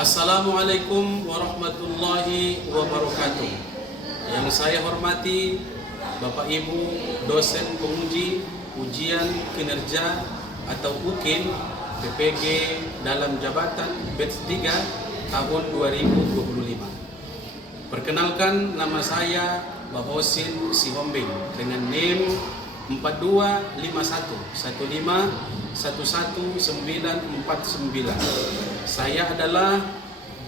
Assalamualaikum warahmatullahi wabarakatuh. Yang saya hormati Bapak Ibu dosen penguji ujian kinerja atau UKIN PPG dalam jabatan batch 3 tahun 2025. Perkenalkan, nama saya Bapak Osin Sihombing dengan NIM 4251511949. Saya adalah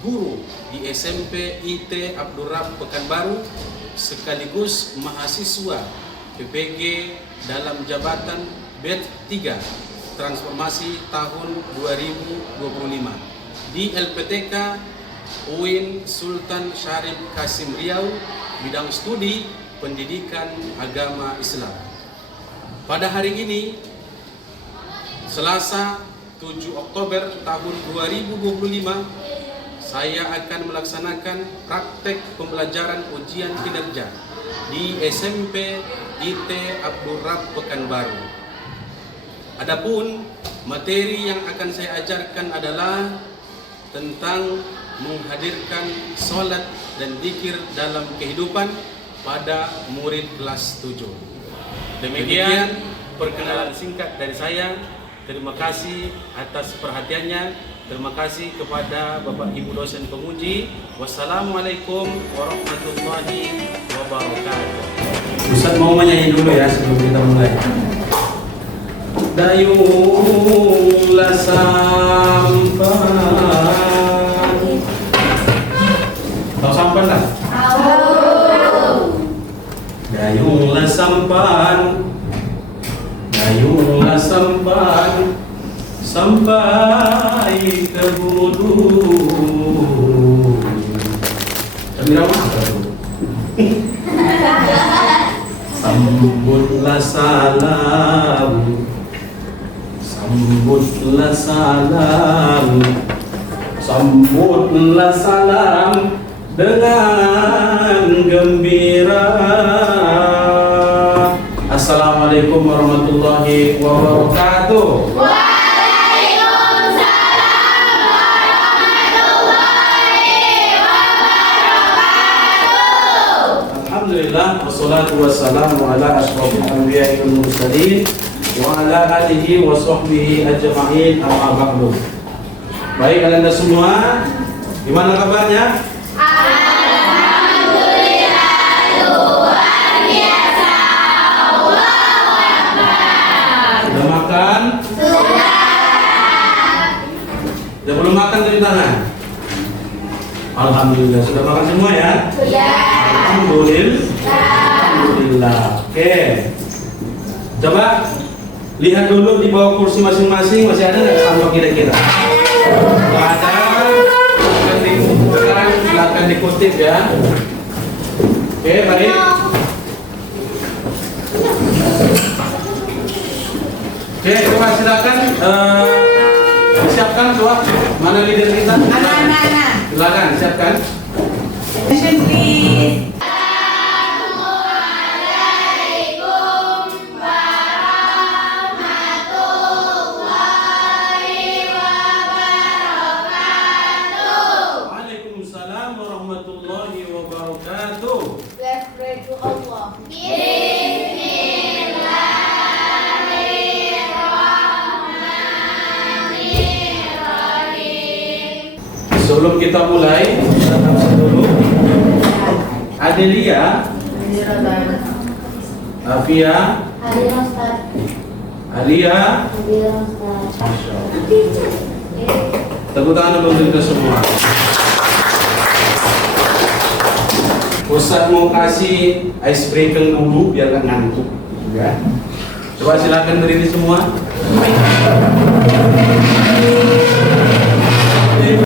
guru di SMP IT Abdurrahman Pekanbaru sekaligus mahasiswa PPG dalam jabatan batch 3 transformasi tahun 2025 di LPTK UIN Sultan Syarif Kasim Riau, bidang studi pendidikan agama Islam. Pada hari ini, Selasa 7 Oktober tahun 2025, saya akan melaksanakan praktek pembelajaran ujian kinerja di SMP IT Abdurrahman Pekanbaru. Adapun materi yang akan saya ajarkan adalah tentang menghadirkan sholat dan zikir dalam kehidupan pada murid kelas 7. Demikian perkenalan singkat dari saya. Terima kasih atas perhatiannya. Terima kasih kepada Bapak Ibu dosen penguji. Wassalamualaikum warahmatullahi wabarakatuh. Ustaz mau menyanyi dulu ya sebelum kita mulai. Dayunglah sampan. Tahu sampan lah? Dayunglah sampan, dayunglah sampan sampai ke hulu. Irama apa tuh? Sambutlah salam, sambutlah salam, sambutlah salam dengan gembira. Assalamualaikum warahmatullahi wabarakatuh. Waalaikumsalam warahmatullahi wabarakatuh. Alhamdulillah, wassalatu wassalamu ala asyrafil anbiya'i wal mursalin wa ala alihi wa sahbihi ajma'in, amma ba'du. Baik, kalian semua, gimana kabarnya? Sudah belum makan dari tangan? Alhamdulillah, sudah makan semua ya? Sudah. Alhamdulillah. Oke. Coba lihat dulu di bawah kursi masing-masing, masih ada nggak sampah kira-kira? Nggak ada. Silakan dikutip ya. Oke, baik. Oke, coba silakan. Siapkan coba, mana leader kita? Anak-anak. Silakan, siapkan. Attention please. Waalaikumsalam warahmatullahi wabarakatuh. Let's pray to Allah. Sebelum kita mulai, kita tanya dulu. Adelia, Afia, Alia, Masya Allah. Tepuk tangan untuk kita semua. Ustaz mau kasih ice breaking dulu biar nggak ngantuk, ya. Coba silakan berdiri semua.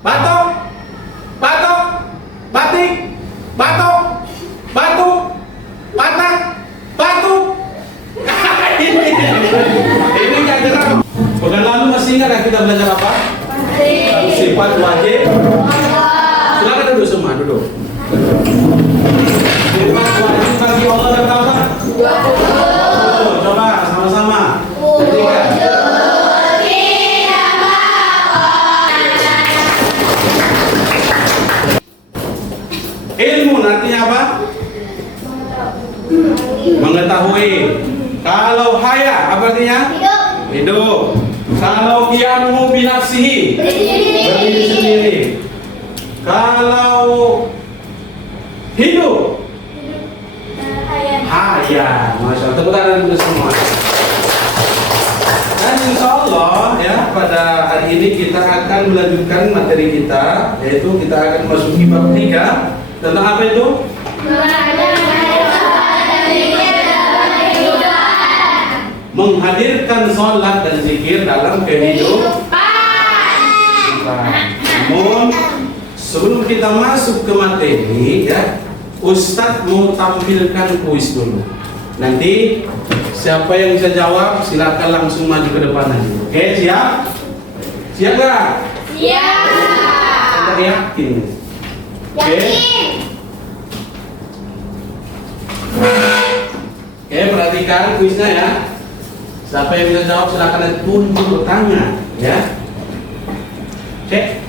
Batok, batok, batik, batok, batuk, batak, batuk. Ini nggak gerak. Pekan lalu masih ingat ya kita belajar apa? Sifat wajib. Silakan duduk semua, duduk. Sifat wajib bagi Allah dan apa? Coba sama-sama. Jadi, mengetahui. Kalau haya apa artinya? Hidup. Kalau qiyamuhu binafsihi, berdiri sendiri. Kalau hidup, haya. Masya Allah, tepuk tangan untuk semua. Dan insya Allah ya, pada hari ini kita akan melanjutkan materi kita, yaitu kita akan memasuki bab 3 tentang apa itu? Menghadirkan sholat dan zikir dalam kehidupan. Namun sebelum kita masuk ke materi ya, Ustadz mau tampilkan kuis dulu. Nanti siapa yang bisa jawab silakan langsung maju ke depan aja. Oke, siap? Siap nggak? Siap. Kita yakin. Oke. Oke, perhatikan kuisnya ya. Siapa yang bisa jawab silakan tunjuk tangan ya. Cek.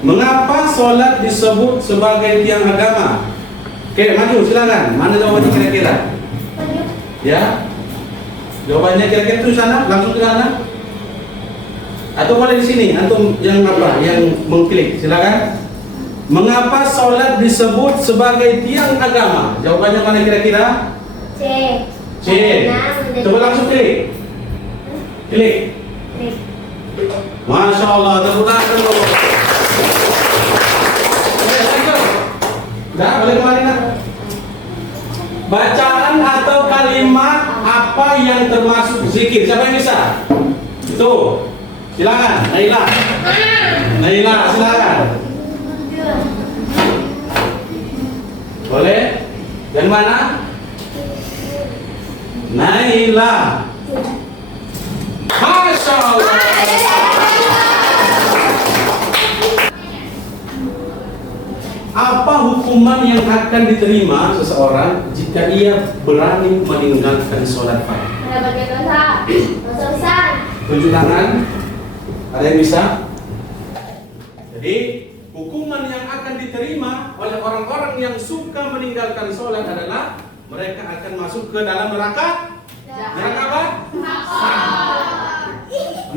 Mengapa sholat disebut sebagai tiang agama? Oke, maju silakan. Mana jawabannya kira-kira? Ya. Jawabannya kira-kira itu sana, langsung ke sana. Atau boleh di sini, antum yang apa? Yang mengklik, silakan. Mengapa sholat disebut sebagai tiang agama? Jawabannya mana kira-kira? C. C. Coba langsung klik. Klik. Masya Allah, tepuk tangan dulu. Nah, boleh kembali nak. Bacaan atau kalimat apa yang termasuk zikir? Siapa yang bisa? Itu. Silakan, Naila. Naila, silakan. Boleh? Dari mana? Naila. Masya Allah. Apa hukuman yang akan diterima seseorang jika ia berani meninggalkan sholat fardu? Tunjuk tangan. Ada yang bisa? Jadi hukuman yang akan diterima oleh orang-orang yang suka meninggalkan sholat adalah mereka akan masuk ke dalam neraka. Neraka apa?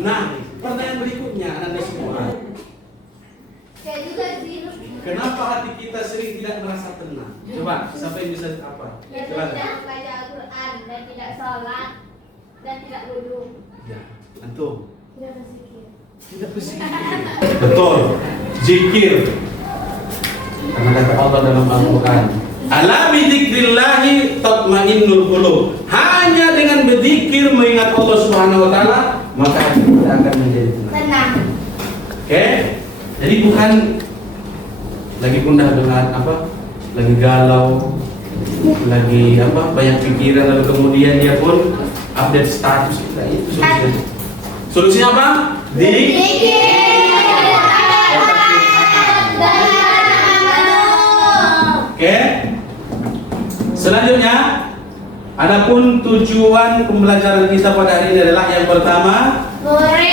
Nah, pertanyaan berikutnya Anda semua. Kenapa hati kita sering tidak merasa tenang? Coba, siapa yang bisa apa? Tidak baca Al-Quran dan tidak sholat dan tidak wudhu. Ya, antum. Tidak berzikir. Tidak berzikir. Betul. Zikir. Karena kata Allah dalam Al-Quran, ala bidzikrillahi tatmainnul qulub. Hanya dengan berzikir mengingat Allah Subhanahu wa taala, maka hati kita akan menjadi tenang. Oke? Jadi bukan lagi gundah dengan apa? Lagi galau, lagi apa? Banyak pikiran lalu kemudian dia pun update status kita, itu solusinya. Solusinya apa? Oke. Selanjutnya, adapun tujuan pembelajaran kita pada hari ini adalah yang pertama, Quran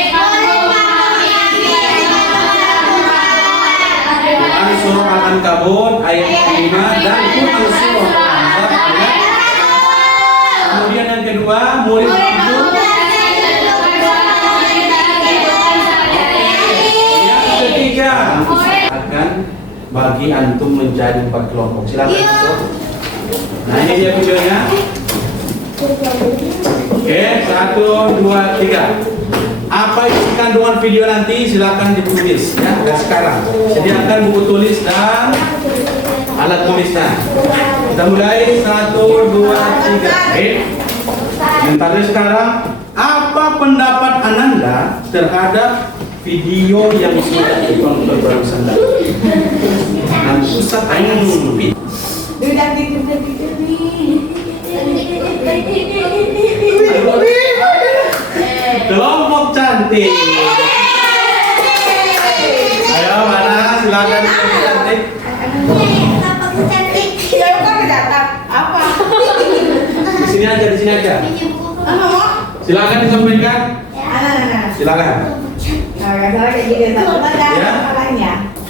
surah Al-Ankabut ayat 5 dan Quran surah Al-Ahzab ayat. Kemudian yang kedua, murid itu. Yang ketiga, akan bagi antum menjadi 4 kelompok. Silakan antum. Nah, ini dia videonya. Oke, 1, 2, 3. Apa isi kandungan video nanti silakan ditulis ya, dan sekarang sediakan buku tulis dan alat tulisnya. Kita mulai 1, 2, 3. Oke. Sebentar sekarang, apa pendapat Ananda terhadap video yang sudah ditonton barusan tadi? Nanti Ustaz kelompok cantik. Ayo mana silakan kelompok cantik. Di sini aja, di sini aja. Silakan disampaikan. Silakan.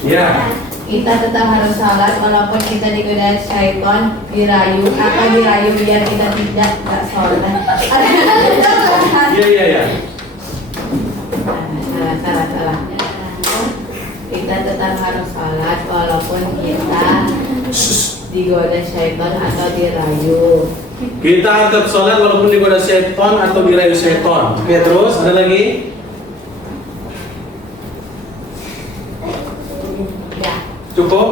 Ya. Kita tetap harus salat walaupun kita digoda syaitan, dirayu atau dirayu biar kita tidak sholat. Iya. Salah. Kita tetap harus salat walaupun kita digoda syaitan atau dirayu. Kita tetap sholat walaupun digoda syaitan atau dirayu syaitan. Oke, terus ada lagi? Ya. Cukup?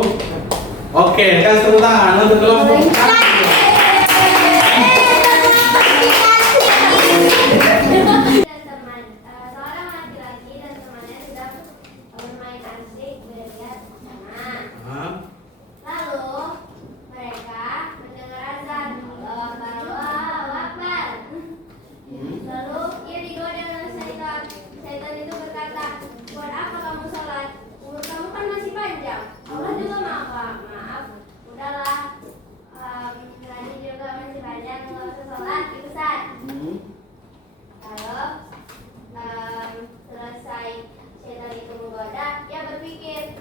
Oke, kasih tepuk tangan untuk kelompok. Seorang laki-laki dan temannya sedang bermain asik biliar di sana. Lalu mereka mendengar azan, Allahu Akbar. Lalu ia digoda oleh syaitan. Syaitan itu berkata, buat apa kamu sholat? Umur kamu kan masih panjang. Allah juga maaf. Udahlah, lagi juga masih panjang, nggak usah sholat, ikutan. Lalu selesai syaitan itu menggoda, ia berpikir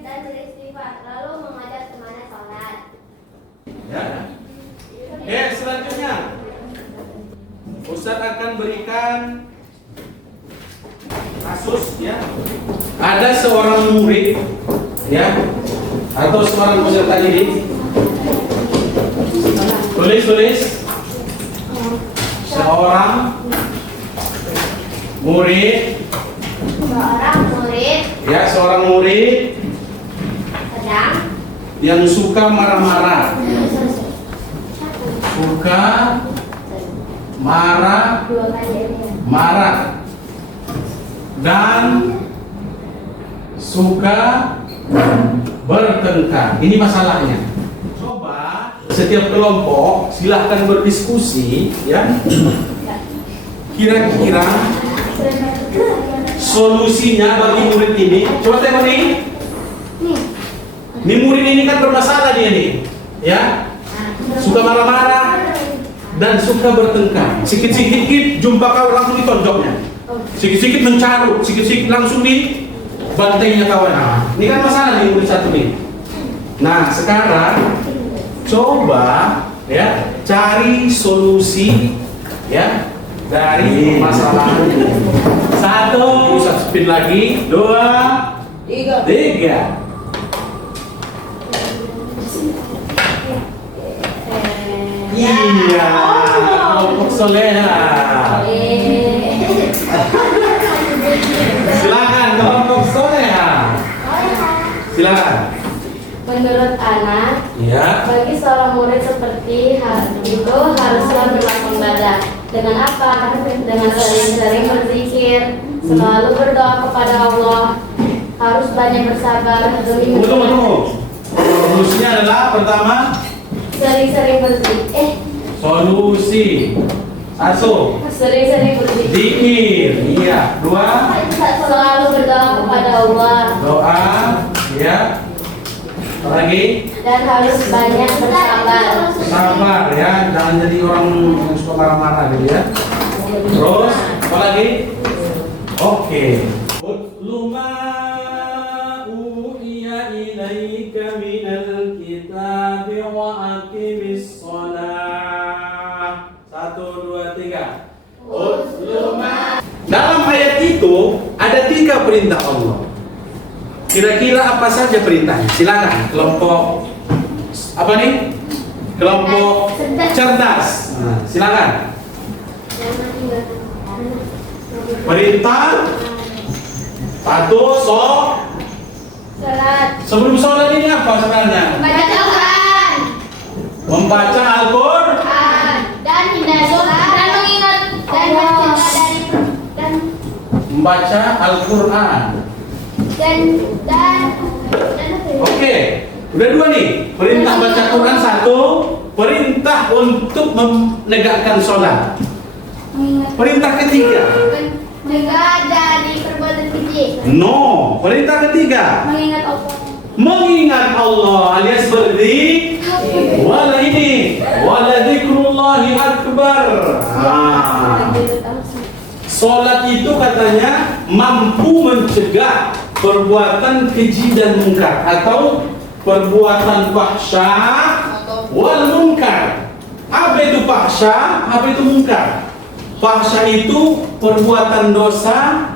dan beristighfar, lalu mengajak temannya sholat. Ya. Oke, selanjutnya Ustaz akan berikan kasus ya. Ada seorang murid ya atau seorang peserta didik. Tulis. Seorang murid seorang murid Sedang yang suka marah-marah. Suka marah dan suka bertengkar. Ini masalahnya. Coba setiap kelompok silahkan berdiskusi ya. Kira-kira solusinya bagi murid ini. Coba tengok nih. Ini murid ini kan bermasalah dia nih, ya. Suka marah-marah dan suka bertengkar. Sikit-sikit jumpa kawan langsung ditonjoknya. Sikit-sikit mencarut, sikit-sikit langsung di bantainya kawan. Nah, ini kan masalah nih murid satu nih. Nah, sekarang coba ya cari solusi ya dari permasalahan ini. 1, bisa speed lagi. 2, 3. Iya, kelompok soleha. Silakan kelompok soleha. Silakan. Menurut anak, Ya. bagi seorang murid seperti itu haruslah berlaku ibadah. Dengan apa? Dengan sering-sering berzikir, selalu berdoa kepada Allah, harus banyak bersabar demi Tunggu. Solusinya adalah pertama sering-sering berzikir. solusi. 1, Sering-sering berzikir. zikir. Iya. 2, Selalu berdoa kepada Allah doa. Ya. Apa lagi? dan harus banyak bersabar. Sabar ya, jangan jadi orang yang suka marah-marah gitu ya. Terus apa lagi? Oke. Utlu ma uhiya ilaika minal kitabi wa aqimis shalah. 1, 2, 3. Utlu ma. Dalam ayat itu ada 3 perintah Allah. Kira-kira apa saja perintahnya? Silakan kelompok apa nih? Kelompok cerdas. Nah, silakan. Perintah 1, Sholat, sebelum sholat ini apa sebenarnya? baca Quran, Membaca Al-Quran, dan mengingat dan membaca Al-Quran. Oke, udah 2 nih. Perintah baca Quran 1, perintah untuk menegakkan sholat. Perintah ketiga. mengingat dari perbuatan keji. No, perintah ketiga. Mengingat Allah. Mengingat Allah alias berzikir. Wala ini, wala dzikrullahi akbar. Sholat itu katanya mampu mencegah perbuatan keji dan munkar atau perbuatan fahsya wal munkar. Apa itu fahsya? Apa itu munkar? Fahsya itu perbuatan dosa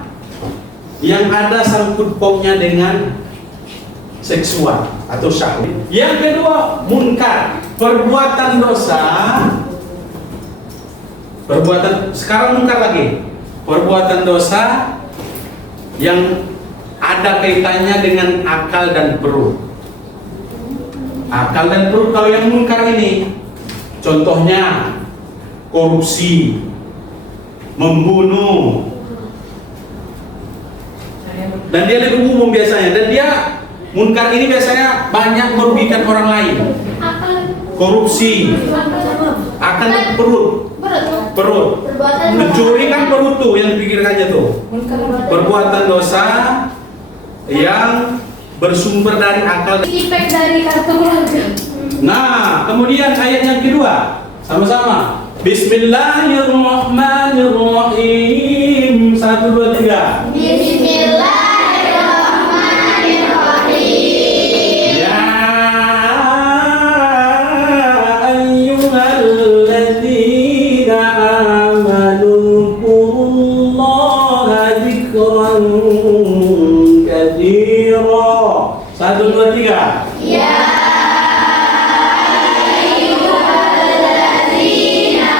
yang ada sangkut pautnya dengan seksual atau syahwat. Yang kedua, munkar, perbuatan dosa. Sekarang munkar lagi. Perbuatan dosa yang ada kaitannya dengan akal dan perut. Akal dan perut. Kalau yang munkar ini, contohnya korupsi, membunuh, dan dia lebih umum biasanya. Dan dia munkar ini biasanya banyak merugikan orang lain. Korupsi, akal dan perut. Mencuri kan perut tuh yang dipikirkannya tuh. Perbuatan dosa yang bersumber dari akal. Impact dari kartu keluarga. Nah, kemudian ayat yang kedua, sama-sama. Bismillahirrahmanirrahim. 1, 2, 3. Bismillahirrahmanirrahim. Ya ayyuhalladzina amanu dzkurullaha dzikran katsira. 1, 2, 3. Ya ayyuhalladzina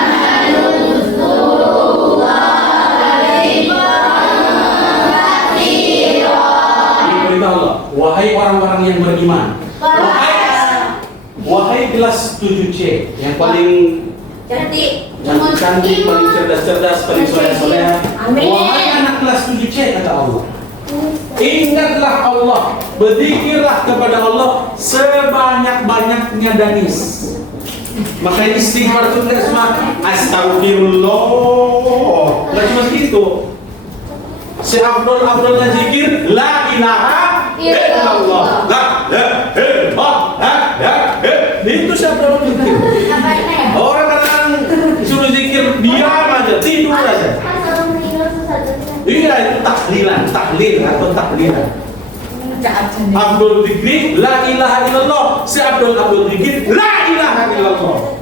amanu dzkurullaha dzikran katsira. Diberitahu Allah, wahai orang-orang yang beriman. Wahai kelas 7C yang paling cantik, paling cerdas, paling soleh-soleh. Amin. Wahai anak kelas 7C, kata Allah, ingatlah Allah, berzikirlah kepada Allah sebanyak-banyaknya danis. Maka istighfar itu tidak cuma astagfirullah, nggak cuma gitu. Seabdul-abdulnya zikir la ilaha illallah, la ilaha illallah. Itu seabdul zikir. Orang kadang suruh zikir diam aja, tidur aja. Iya, itu tahlilan atau tahlilan. Abdul zikri la ilaha illallah. Seabdul zikir la ilaha illallah.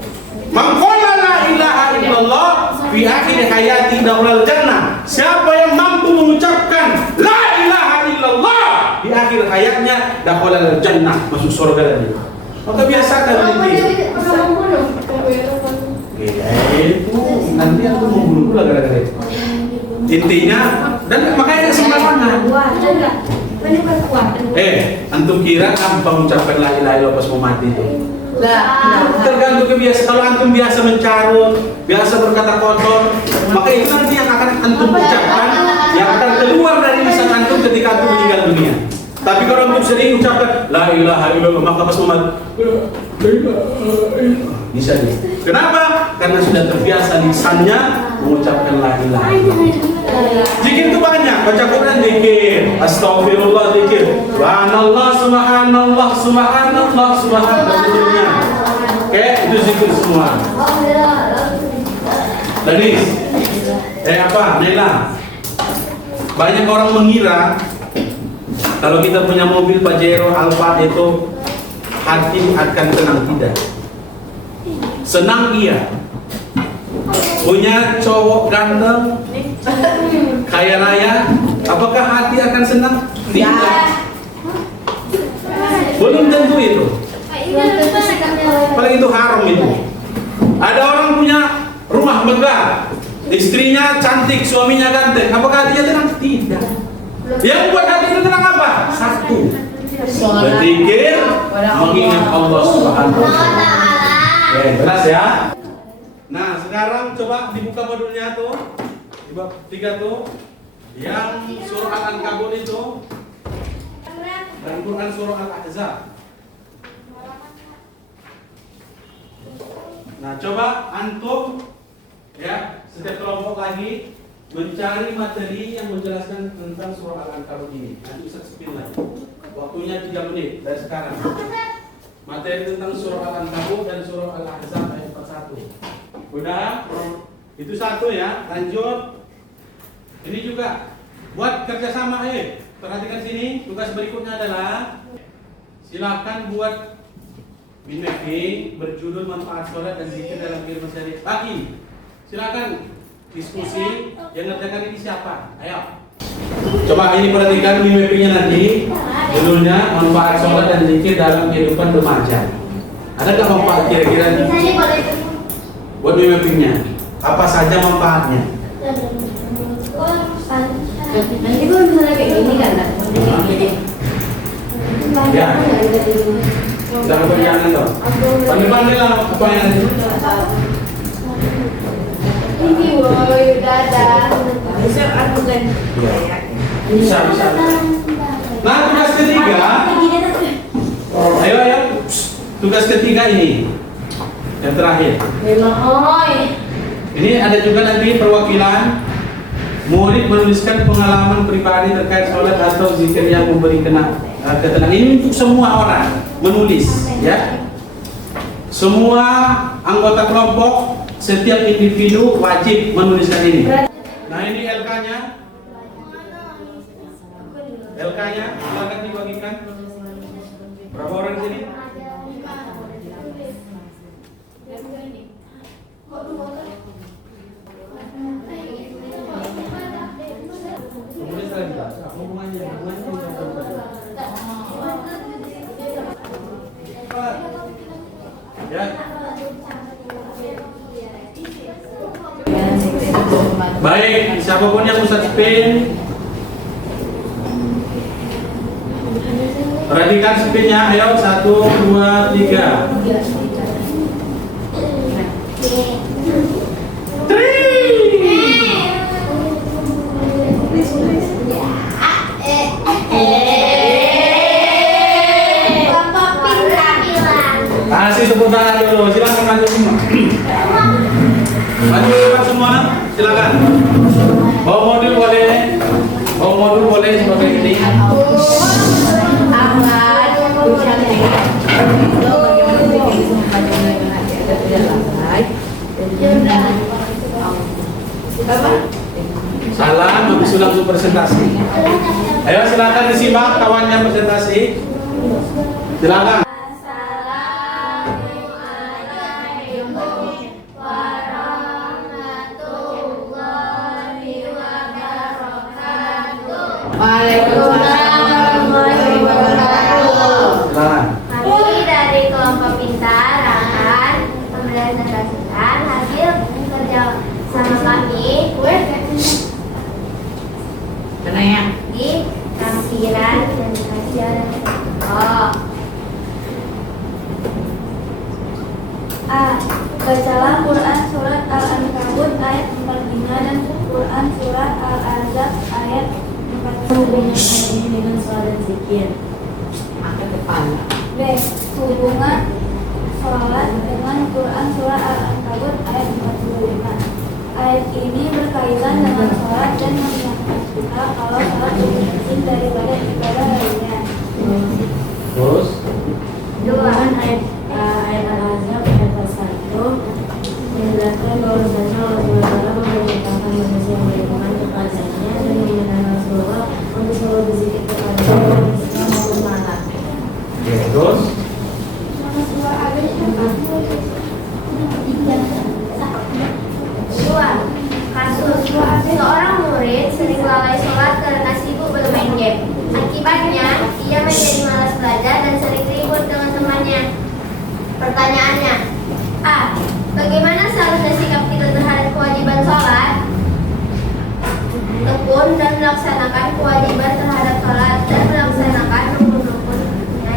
Man qala la ilaha illallah fi akhir hayati dakhulal jannah. Siapa yang mampu mengucapkan la ilaha illallah di akhir hayatnya, dakhulal jannah, masuk surga tadi. Maka biasakan zikir. Itu nanti aku mau bunuh pula gara-gara itu. Intinya, dan makanya sembarangan. Antum kira gampang mengucapkan la ilaha illallah pas mau mati itu? Tergantung kebiasaan. Kalau antum biasa mencarut, biasa berkata kotor, maka itu nanti yang akan antum ucapkan, yang akan keluar dari lisan antum ketika antum meninggal dunia. Tapi kalau antum sering ucapkan la ilaha illallah, maka pas mau mati bisa nih. Kenapa? Karena sudah terbiasa lisannya mengucapkan la ilaha illallah. Zikir itu banyak, baca Quran zikir, astagfirullah zikir, subhanallah, subhanallah, subhanallah, subhanallah. Oke, itu zikir semua. Tadi, Nela? Banyak orang mengira kalau kita punya mobil Pajero, Alphard itu hati akan tenang. Tidak. Senang iya. Punya cowok ganteng, kaya raya, apakah hati akan senang? Tidak. Belum tentu itu. Paling itu haram itu. Ada orang punya rumah megah, istrinya cantik, suaminya ganteng, apakah hatinya tenang? Tidak. Yang buat hati itu tenang apa? Satu, berzikir, mengingat Allah Subhanahu wa Ta'ala. Jelas ya? Nah, sekarang coba dibuka modulnya tuh. Di bab 3 tuh. Yang surah Al-Ankabut itu. Dan Quran surah Al-Ahzab. Nah, coba antum ya, setiap kelompok lagi mencari materi yang menjelaskan tentang surah Al-Ankabut ini. Nanti bisa spin lagi. Waktunya 3 menit dari sekarang. Materi tentang surah Al-Ankabut dan surah Al-Ahzab ayat 41. Udah? Itu satu ya. Lanjut. Ini juga buat kerjasama Perhatikan sini, tugas berikutnya adalah silakan buat min mapping berjudul manfaat sholat dan zikir dalam kehidupan sehari-hari. Pagi, silakan diskusi. Yang ngerjakan ini siapa? Ayo. Coba ini perhatikan min mappingnya nanti. Judulnya manfaat sholat dan zikir dalam kehidupan remaja. Ada nggak manfaat kira-kira buat min mappingnya? Apa saja manfaatnya? Nanti gue misalnya kayak gini kan, gini. Ya. Jangan berjalan dong. Panggil lah apa yang ada. Ini woi, dadah. Bisa aku kan? Bisa. Nah, tugas ketiga. Ayo. Tugas ketiga ini. Yang terakhir. Ini ada juga nanti perwakilan murid menuliskan pengalaman pribadi terkait sholat atau zikir yang memberi ketenangan. Ini untuk semua orang menulis, ya. Semua anggota kelompok, setiap individu wajib menuliskan ini. Nah, ini LK-nya. LK-nya silakan dibagikan. Berapa orang di sini? Ya. Baik, siapapun yang Ustaz spin, perhatikan spinnya. Ayo, 1, 2, 3. Kasih tepuk tangan dulu, silakan maju semua. Maju cepat semua, silakan. Bawa modul boleh sebagai ini. Salam, habis itu langsung presentasi. Ayo silakan disimak kawannya presentasi. Silakan. Waalaikumsalam warahmatullahi wabarakatuh. Kami dari kelompok pintar akan mempresentasikan hasil kerja sama kami di tampilan dan kajian. A. Bacalah Quran Surat Al-Ankabut ayat 45 dan Quran Surat Al-Ahzab ayat 40. Hubungan ayat ini dengan sholat dan zikir. Angkat kepala. B. Hubungan sholat dengan Quran Surat Al-Ankabut ayat 45. Ayat ini berkaitan dengan sholat dan mengingatkan kita kalau sholat lebih penting daripada ibadah lainnya. Terus Hubungan ayat Al-Ahzab ayat 1 menjelaskan bahwasanya Allah SWT memerintahkan manusia beriman kepadanya dan mengingatkan Rasulullah untuk selalu berzikir kepadanya baik siang maupun malam. terus Dua, kasus seorang murid sering lalai sholat karena sibuk bermain game. Akibatnya, ia menjadi malas belajar dan sering ribut dengan temannya. Pertanyaannya, A. Bagaimana seharusnya sikap kita terhadap kewajiban sholat? Tekun dan melaksanakan kewajiban terhadap sholat dan melaksanakan rukun-rukunnya.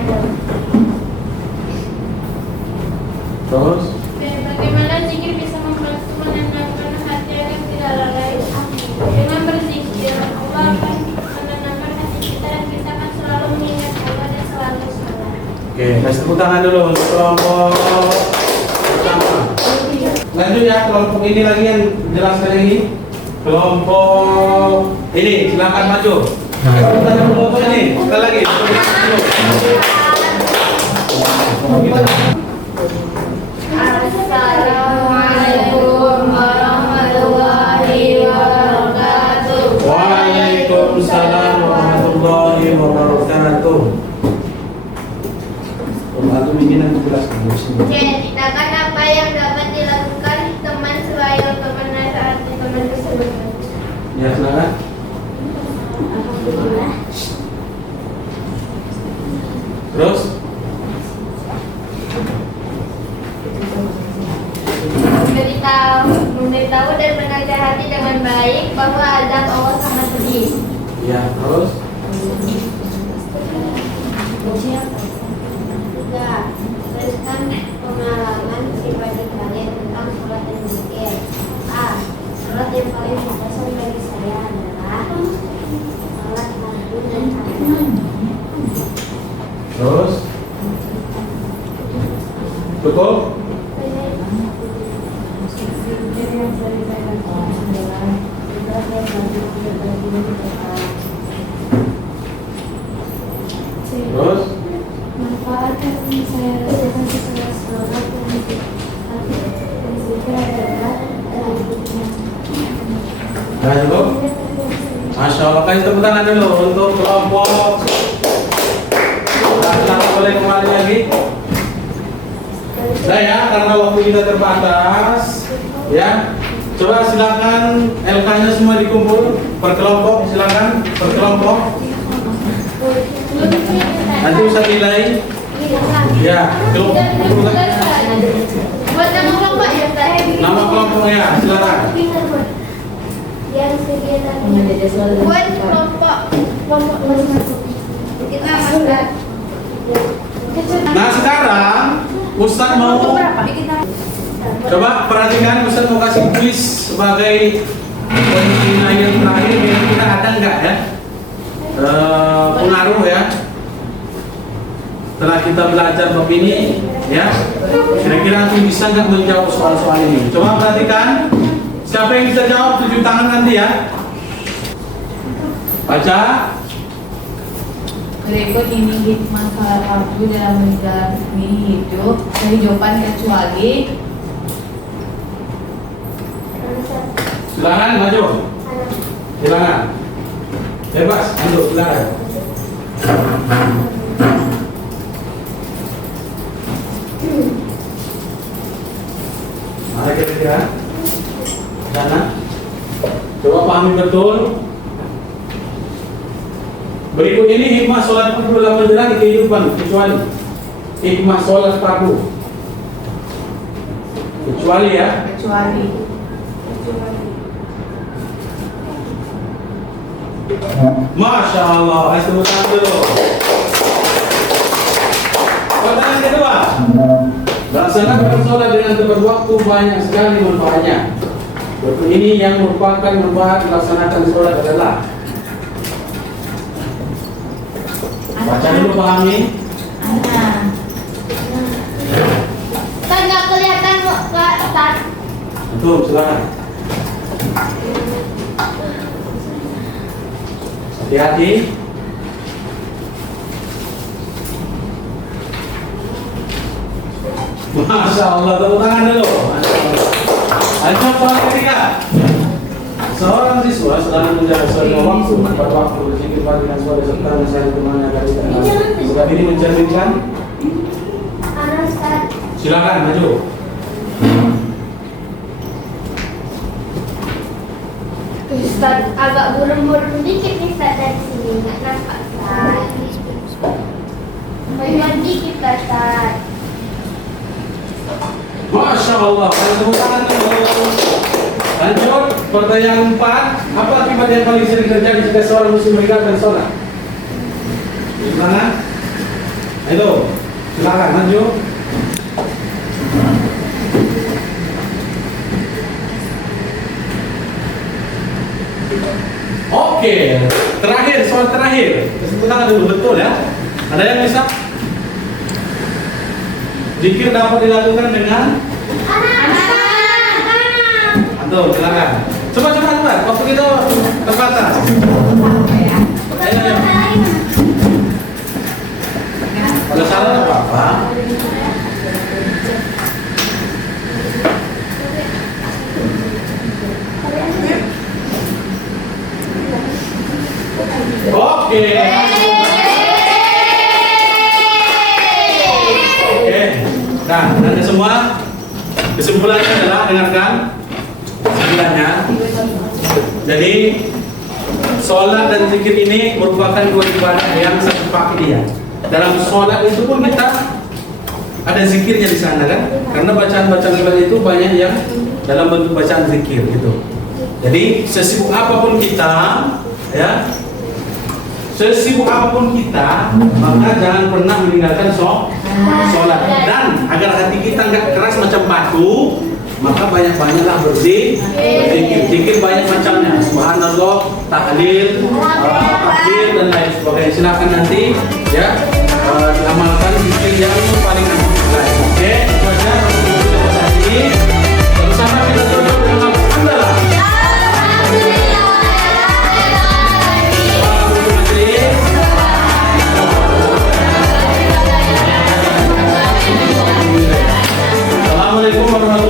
terus Bagaimana zikir bisa membantu menenangkan hati agar tidak lalai? Dengan berzikir, Allah akan menenangkan hati kita dan kita akan selalu mengingat Allah dan selalu sholat. oke, kasih tepuk tangan dulu untuk kelompok pertama. Lanjut ya, kelompok ini lagi yang jelaskan ini. Kelompok ini silakan maju. Tepuk tangan kelompok ini. Sekali lagi. Assalamualaikum warahmatullahi wabarakatuh. Waalaikumsalam warahmatullahi kemungkinan menjelaskan. C. Tindakan apa yang dapat dilakukan teman selain untuk menasihati teman tersebut? Ya, silakan. Alhamdulillah. Terus? Memberitahu dan menasihati dengan baik bahwa azab Allah sangat pedih. Ya, terus? Tiga, berikan pengalaman pribadi kalian tentang sholat dan zikir. A. Sholat yang paling berkesan bagi saya adalah sholat maghrib dan asar. Terus? Cukup? Terus? Manfaat yang saya rasakan setelah sholat dan zikir adalah Nah, cukup? Masya Allah, kasih tepuk tangan dulu untuk kelompok. Kenapa boleh kembali lagi? Saya, karena waktu kita terbatas, ya. Coba silakan LK-nya semua dikumpul per kelompok, silakan per kelompok. Nanti bisa nilai. Ya, kelompok. Buat nama kelompok ya, Teh? Nama kelompoknya, silakan. Yang sekitar buat kelompok masing-masing. Kita masuk. Nah, sekarang Ustaz mau coba perhatikan, Ustaz mau kasih kuis sebagai penilaian terakhir. Kira-kira ada nggak ya pengaruh ya setelah kita belajar bab ini ya, kira-kira antum bisa nggak menjawab soal-soal ini? Coba perhatikan, siapa yang bisa jawab tunjuk tangan nanti ya. Baca. Berikut ini hikmah salat fardu dalam menjalani hidup. Dari jawaban kecuali. Silakan maju. Silakan. Bebas, duduk, silakan. Mana kira-kira? Sana. Coba pahami betul. Berikut ini hikmah sholat fardu dalam menjalani kehidupan, kecuali hikmah sholat fardu. Kecuali ya. Kecuali. Masya Allah, tepuk tangan dulu. Pertanyaan kedua, laksanakan sholat dengan tepat waktu, banyak sekali manfaatnya. Berikut ini yang merupakan manfaat melaksanakan sholat adalah. Baca dulu, pahami. Kan nggak kelihatan kok, Ustaz. Betul, silakan. Hati-hati. Masya Allah, tepuk tangan dulu. Masya Allah. Lanjut soal ketiga. Seorang siswa sedang menjaga sebuah waktu pada waktu berzikir dengan suara serta mencari temannya dari kenal. Bukan ini mencerminkan? Ustaz. Silakan maju. Ustaz, agak burung-burung dikit nih Ustaz dari sini, nggak nampak Ustaz. Banyak dikit Ustaz. Masya Allah, tepuk tangan dulu. Lanjut, pertanyaan 4. Apa akibat yang paling sering terjadi jika seorang muslim meninggalkan sholat? Silakan. Ayo, silakan maju. Oke, terakhir, soal terakhir. Tepuk tangan dulu, betul ya? Ada yang bisa? Zikir dapat dilakukan dengan Antum, silakan. Coba. Waktu kita terbatas. Ayo. Kalau salah apa-apa. Oke. Nah, nanti semua kesimpulannya adalah dengarkan kesimpulannya. Jadi sholat dan zikir ini merupakan dua ibadah yang satu paket dia. Dalam sholat itu pun kita ada zikirnya di sana kan? Karena bacaan-bacaan ibadah itu banyak yang dalam bentuk bacaan zikir gitu. Jadi sesibuk apapun kita, ya, sesibuk apapun kita, maka jangan pernah meninggalkan sholat. Dan agar hati kita nggak keras macam batu, maka banyak-banyaklah berzikir. Zikir banyak macamnya, subhanallah, tahlil, takbir dan lain sebagainya. Silakan nanti ya diamalkan zikir yang paling baik. Oke, itu aja untuk hari ini. Bersama kita tutup dengan alhamdulillah. Assalamualaikum warahmatullahi wabarakatuh.